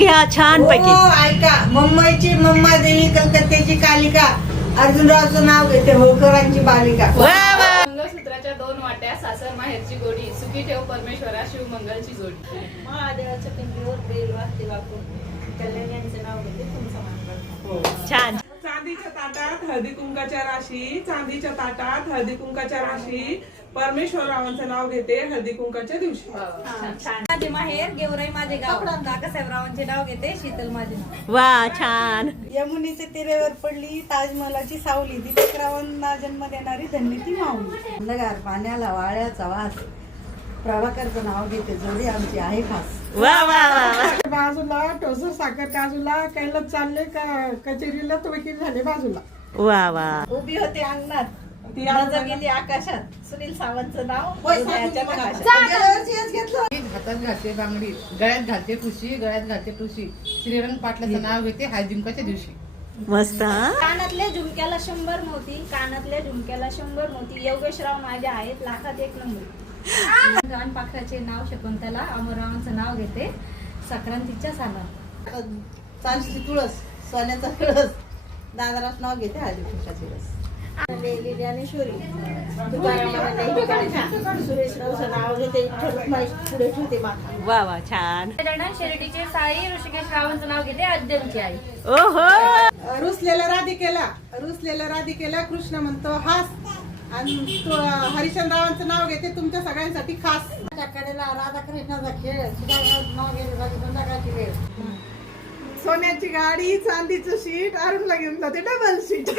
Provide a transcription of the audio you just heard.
घ्या छान पैकी. ऐका, मुंबईची मम्मा देवी, कलकत्त्याची कालिका, अर्जुनरावचं नाव घेते, होळकरांची बालिका. वा वा. मंगळसूत्राच्या 2 वाट्या, सासर माहेरची गोडी, सुखी ठेव परमेश्वरा, शिव मंगलची जोडी. महादेवाच्या पिंडीवर बेल वाजते वाकून, कल्याण यांचं नाव घेते, तुमचं मान. छान. चांदीच्या ताटात हळदी कुंकाच्या राशी, चांदीच्या ताटात हळदी कुंकाच्या राशी, परमेश्वररावांचं नाव घेते हळदी कुंकाच्या दिवशी. माझे माहेर गेवराई माझे गाव, काकासाहेबरावांचे नाव घेते, शीतल माझे नाव. वा छान. यमुनेच्या तीरेवर पडली ताजमहालाची सावली, दीपकरावांना जन्म देणारी धन्य ती माऊली. लगार पाण्याला वाळ्याचा वास, प्रभाकरचं नाव घेते, जोडी आमची आहे खास. वा वा वा. बाजूला टोसर साखर काजूला, कैलात चालले का कचेरीला तो वकील झाले बाजूला. वा वा. उभी होते अंगणात, ती नजर गेली आकाशात, सुनील सावंतचं नाव हृदयाच्या नकाशात. हातात घालते बांगडी, गळ्यात घालते ठुशी, गळ्यात घालते ठुशी, श्रीरंग पाटलाचं नाव घेते हळदीकुंकाच्या दिवशी. मस्त हा. कानातल्या झुमक्याला 100 मोती, कानातल्या झुमक्याला 100 मोती, योगेशराव माझे आहेत लाखात 1 नंबर. गाण पाखराचे नाव शकुंतला, अमररावांचं नाव घेते, संक्रांतीच्या साला. चांदची तुळस, सोन्याचा कळस, दादराच नाव घेते हळदी कुंकाची रस. ज्ञानेश्वरी, सुरेशरावचं नाव घेते, पुढे ठेवते माथा. वा वा छान. शिर्डीचे साई, ऋषिकेश रावांचं नाव घेते, अद्यमची आई. ओहो. रुसलेल्या राधिकेला कृष्ण म्हणतो हास, आणि तो हरिश्चंद्रावांचं नाव घेते तुमच्या सगळ्यांसाठी खास. कडेला राधाकृष्णाचा खेळ, सुधागराचं नाव घेते संध्याकाळची वेळ. सोन्याची गाडी, चांदीचं शीट, अरुणला घेऊन जाते डबल सीट.